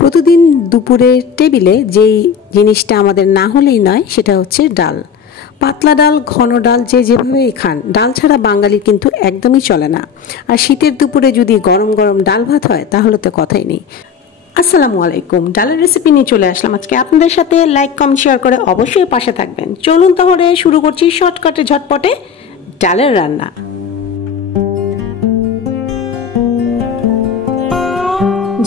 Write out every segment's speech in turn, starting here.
প্রতিদিন দুপুরের টেবিলে যেই জিনিসটা আমাদের না হলেই নয় সেটা হচ্ছে ডাল। পাতলা ডাল, ঘন ডাল, যে যেভাবেই খান, ডাল ছাড়া বাঙালির কিন্তু একদমই চলে না। আর শীতের দুপুরে যদি গরম গরম ডাল ভাত হয় তাহলে তো কথাই নেই। আসসালামু আলাইকুম, ডালের রেসিপি নিয়ে চলে আসলাম আজকে আপনাদের সাথে। লাইক, কমেন্ট, শেয়ার করে অবশ্যই পাশে থাকবেন। চলুন তাহলে শুরু করছি শর্টকাটে ঝটপটে ডালের রান্না।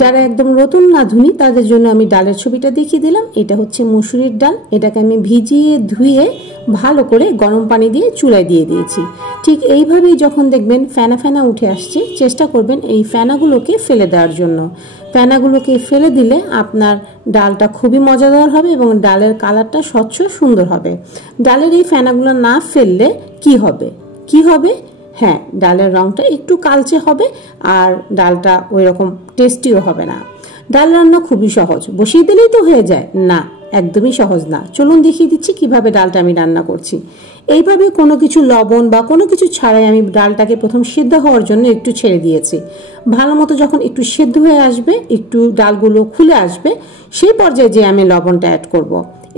যারা একদম নতুন রাঁধুনি তাদের জন্য আমি ডালের ছবিটা দেখিয়ে দিলাম। এটা হচ্ছে মসুরির ডাল। এটাকে আমি ভিজিয়ে ধুয়ে ভালো করে গরম পানি দিয়ে চুলায় দিয়ে দিয়েছি। ঠিক এইভাবেই যখন দেখবেন ফেনা ফেনা উঠে আসছে, চেষ্টা করবেন এই ফেনাগুলোকে ফেলে দেওয়ার জন্য। ফেনাগুলোকে ফেলে দিলে আপনার ডালটা খুবই মজাদার হবে এবং ডালের কালারটা স্বচ্ছ সুন্দর হবে। ডালের এই ফেনাগুলো না ফেললে কি হবে? হ্যাঁ, ডালের রংটা একটু কালচে হবে আর ডালটা ওই রকম টেস্টিও হবে না। ডাল রান্না খুবই সহজ, বসিয়ে দিলেই তো হয়ে যায়। না, একদমই সহজ না। চলুন দেখিয়ে দিচ্ছি কিভাবে ডালটা আমি রান্না করছি। এইভাবে কোনো কিছু লবণ বা কোনো কিছু ছাড়াই আমি ডালটাকে প্রথম সিদ্ধ হওয়ার জন্য একটু ছেড়ে দিয়েছি। ভালো মতো যখন একটু সিদ্ধ হয়ে আসবে, একটু ডালগুলো খুলে আসবে, সেই পর্যায়ে যে আমি লবণটা অ্যাড করব।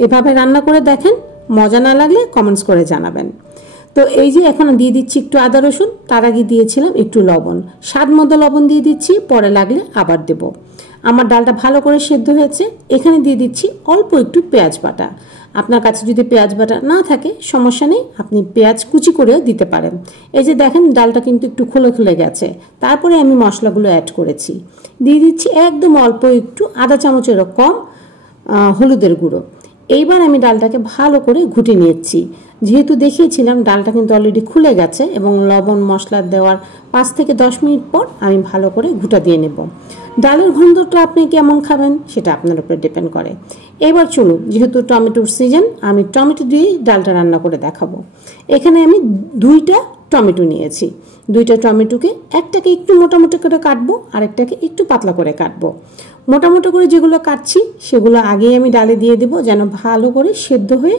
এভাবে রান্না করে দেখেন, মজা না লাগলে কমেন্টস করে জানাবেন। তো এই যে এখন দিয়ে দিচ্ছি একটু আদা রসুন, তার আগে দিয়েছিলাম একটু লবণ, স্বাদ মতো লবণ দিয়ে দিচ্ছি, পরে লাগলে আবার দেব। আমার ডালটা ভালো করে সেদ্ধ হয়েছে। এখানে দিয়ে দিচ্ছি অল্প একটু পেঁয়াজ বাটা। আপনার কাছে যদি পেঁয়াজ বাটা না থাকে সমস্যা নেই, আপনি পেঁয়াজ কুচি করেও দিতে পারেন। এই যে দেখেন ডালটা কিন্তু একটু খুলে গেছে। তারপরে আমি মশলাগুলো অ্যাড করেছি। দিয়ে দিচ্ছি একদম অল্প একটু, আধা চামচেরও কম হলুদের গুঁড়ো। এইবার আমি ডালটাকে ভালো করে ঘুটে নিয়েছি। যেহেতু দেখিয়েছিলাম ডালটা কিন্তু অলরেডি খুলে গেছে এবং লবণ মশলা দেওয়ার 5 থেকে 10 মিনিট পর আমি ভালো করে ঘুটা দিয়ে নেব। ডালের গন্ধটা আপনি কেমন খাবেন সেটা আপনার উপরে ডিপেন্ড করে। এবার চলুন, যেহেতু টমেটোর সিজন, আমি টমেটো দিয়েই ডালটা রান্না করে দেখাবো। এখানে আমি 2টা টমেটো নিয়েছি। 2টা টমেটোকে একটাকে একটু মোটামুটি করে কাটবো, আরেকটাকে একটু পাতলা করে কাটবো। মোটামুটি করে যেগুলো কাটছি সেগুলো আগেই আমি ডালে দিয়ে দেবো, যেন ভালো করে সেদ্ধ হয়ে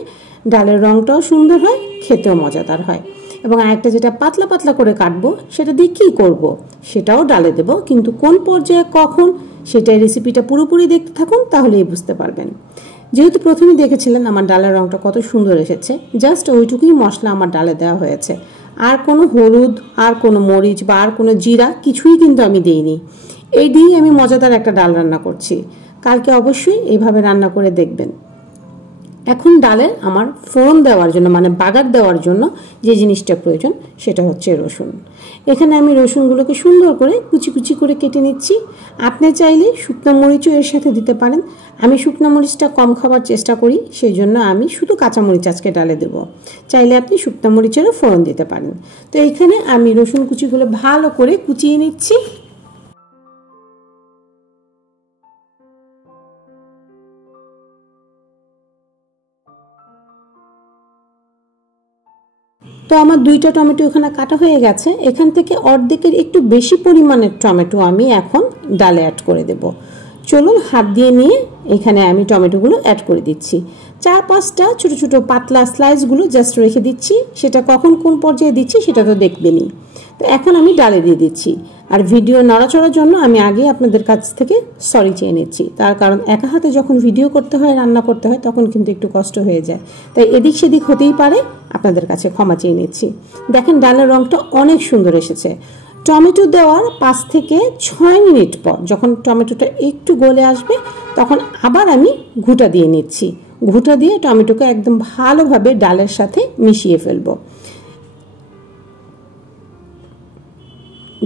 ডালের রংটাও সুন্দর হয়, খেতেও মজাদার হয়। এবং আরেকটা যেটা পাতলা পাতলা করে কাটবো সেটা দিয়ে কী করবো সেটাও ডালে দেব, কিন্তু কোন পর্যায়ে কখন সেটাই রেসিপিটা পুরোপুরি দেখতে থাকুন, তাহলেই বুঝতে পারবেন। যেহেতু প্রথমেই দেখেছিলেন আমার ডালের রংটা কত সুন্দর এসেছে, জাস্ট ওইটুকুই মশলা আমার ডালে দেওয়া হয়েছে। আর কোনো হলুদ, আর কোনো মরিচ বা আর কোনো জিরা কিছুই কিন্তু আমি দিইনি। এই দিয়েই আমি মজাদার একটা ডাল রান্না করছি। কালকে অবশ্যই এইভাবে রান্না করে দেখবেন। এখন ডালে আমার ফোড়ন দেওয়ার জন্য, মানে বাগার দেওয়ার জন্য যে জিনিসটা প্রয়োজন সেটা হচ্ছে রসুন। এখানে আমি রসুনগুলোকে সুন্দর করে কুচি কুচি করে কেটে নিচ্ছি। আপনি চাইলে শুকনো মরিচও এর সাথে দিতে পারেন। আমি শুকনো মরিচটা কম খাওয়ার চেষ্টা করি, সেই জন্য আমি শুধু কাঁচা মরিচ আজকে ডালে দেবো। চাইলে আপনি শুকনো মরিচেরও ফোড়ন দিতে পারেন। তো এইখানে আমি রসুন কুচিগুলো ভালো করে কুচিয়ে নিচ্ছি। তো আমার 2টা টমেটো এখানে কাটা হয়ে গেছে। এখান থেকে অর্ধেকের একটু বেশি পরিমাণের টমেটো আমি এখন ডালে অ্যাড করে দেব। চলুন হাত দিয়ে নিয়ে এখানে আমি টমেটোগুলো অ্যাড করে দিচ্ছি। 4-5টা ছোটো ছোটো পাতলা স্লাইসগুলো জাস্ট রেখে দিচ্ছি। সেটা কখন কোন পর্যায়ে দিচ্ছি সেটা তো দেখবেনই। তো এখন আমি ডালে দিয়ে দিচ্ছি। আর ভিডিও নড়াচড়ার জন্য আমি আগে আপনাদের কাছ থেকে সরি চেয়ে নিচ্ছি, তার কারণ একা হাতে যখন ভিডিও করতে হয়, রান্না করতে হয়, তখন কিন্তু একটু কষ্ট হয়ে যায়। তাই এদিক সেদিক হতেই পারে, আপনাদের কাছে ক্ষমা চেয়ে নিচ্ছি। দেখেন ডালের রংটা অনেক সুন্দর এসেছে। টমেটো দেওয়ার 5 থেকে 6 মিনিট পর যখন টমেটোটা একটু গলে আসবে, তখন আবার আমি ঘুটা দিয়ে নিচ্ছি। ঘুটা দিয়ে টমেটোকে একদম ভালোভাবে ডালের সাথে মিশিয়ে ফেলবো।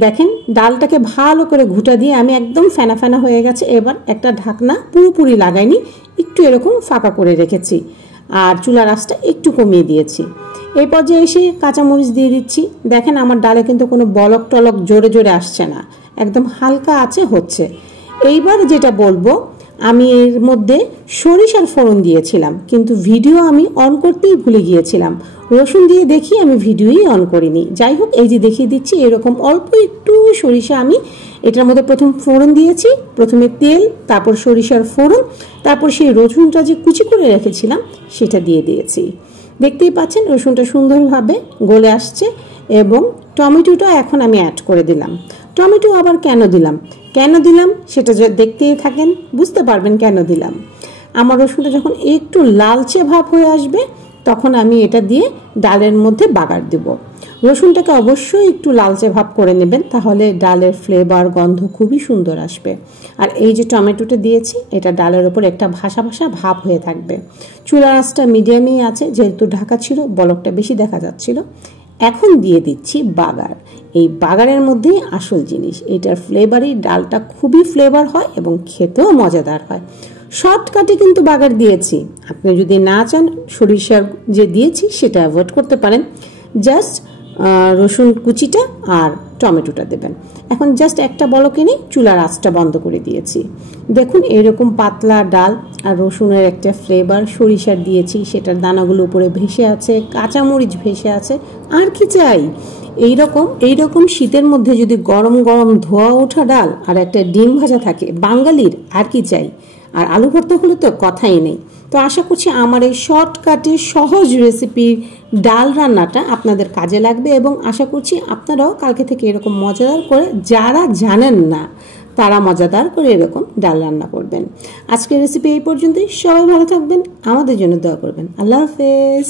দেখেন ডালটাকে ভালো করে ঘুটা দিয়ে আমি একদম ফেনা ফেনা হয়ে গেছে। এবার একটা ঢাকনা পুরোপুরি লাগাইনি, একটু এরকম ফাঁকা করে রেখেছি আর চুলার আঁচটা একটু কমিয়ে দিয়েছি। এই পর্যায়ে এসে কাঁচামরিচ দিয়ে দিচ্ছি। দেখেন আমার ডালে কিন্তু কোনো বলক টলক জোরে জোরে আসছে না, একদম হালকা আছে হচ্ছে। এইবার যেটা বলবো, আমি এর মধ্যে সরিষার ফোড়ন দিয়েছিলাম, কিন্তু ভিডিও আমি অন করতেই ভুলে গিয়েছিলাম। রসুন দিয়ে দেখি আমি ভিডিওই অন করিনি। যাই হোক, এই যে দেখিয়ে দিচ্ছি, এরকম অল্প একটু সরিষা আমি এটার মধ্যে প্রথম ফোড়ন দিয়েছি। প্রথমে তেল, তারপর সরিষার ফোড়ন, তারপর সেই রসুনটা যে কুচি করে রেখেছিলাম সেটা দিয়ে দিয়েছি। দেখতেই পাচ্ছেন রসুনটা সুন্দরভাবে গলে আসছে এবং টমেটোটা এখন আমি অ্যাড করে দিলাম। টমেটো আবার কেন দিলাম, কেন দিলাম সেটা দেখতেই থাকেন, বুঝতে পারবেন কেন দিলাম। আমার রসুনটা যখন একটু লালচে ভাব হয়ে আসবে তখন আমি এটা দিয়ে ডালের মধ্যে বাগার দেব। রসুনটাকে অবশ্যই একটু লালচে ভাব করে নেবেন, তাহলে ডালের ফ্লেভার গন্ধ খুবই সুন্দর আসবে। আর এই যে টমেটোটা দিয়েছি, এটা ডালের ওপর একটা ভাসা ভাসা ভাব হয়ে থাকবে। চুলার আঁচটা মিডিয়ামেই আছে, যেহেতু ঢাকা ছিল বলকটা বেশি দেখা যাচ্ছিল। এখন দিয়ে দিচ্ছি বাগার। এই বাগারের মধ্যেই আসল জিনিস, এটার ফ্লেভারই ডালটা খুবই ফ্লেভার হয় এবং খেতেও মজাদার হয়। শর্টকাটে কিন্তু বাগার দিয়েছি, আপনি যদি না চান সরিষার যে দিয়েছি সেটা অ্যাভয়েড করতে পারেন। জাস্ট রসুন কুচিটা আর টমেটোটা দেবেন। এখন জাস্ট একটা বলকে নিয়ে চুলার আঁচটা বন্ধ করে দিয়েছি। দেখুন এরকম পাতলা ডাল আর রসুনের একটা ফ্লেভার, সরিষার দিয়েছি সেটার দানাগুলো উপরে ভেসে আছে, কাঁচামরিচ ভেসে আছে, আর কি চাই। এইরকম শীতের মধ্যে যদি গরম গরম ধোয়া ওঠা ডাল আর একটা ডিম ভাজা থাকে বাঙালির, আর কি চাই। আর আলু ভর্তা হলে তো কথাই নেই। তো আশা করছি আমার এই শর্টকাটে সহজ রেসিপির ডাল রান্নাটা আপনাদের কাজে লাগবে এবং আশা করছি আপনারাও কালকে থেকে এরকম মজাদার করে, যারা জানেন না তারা মজাদার করে এরকম ডাল রান্না করবেন। আজকের রেসিপি এই পর্যন্তই। সবাই ভালো থাকবেন, আমাদের জন্য দোয়া করবেন। আল্লাহ হাফেজ।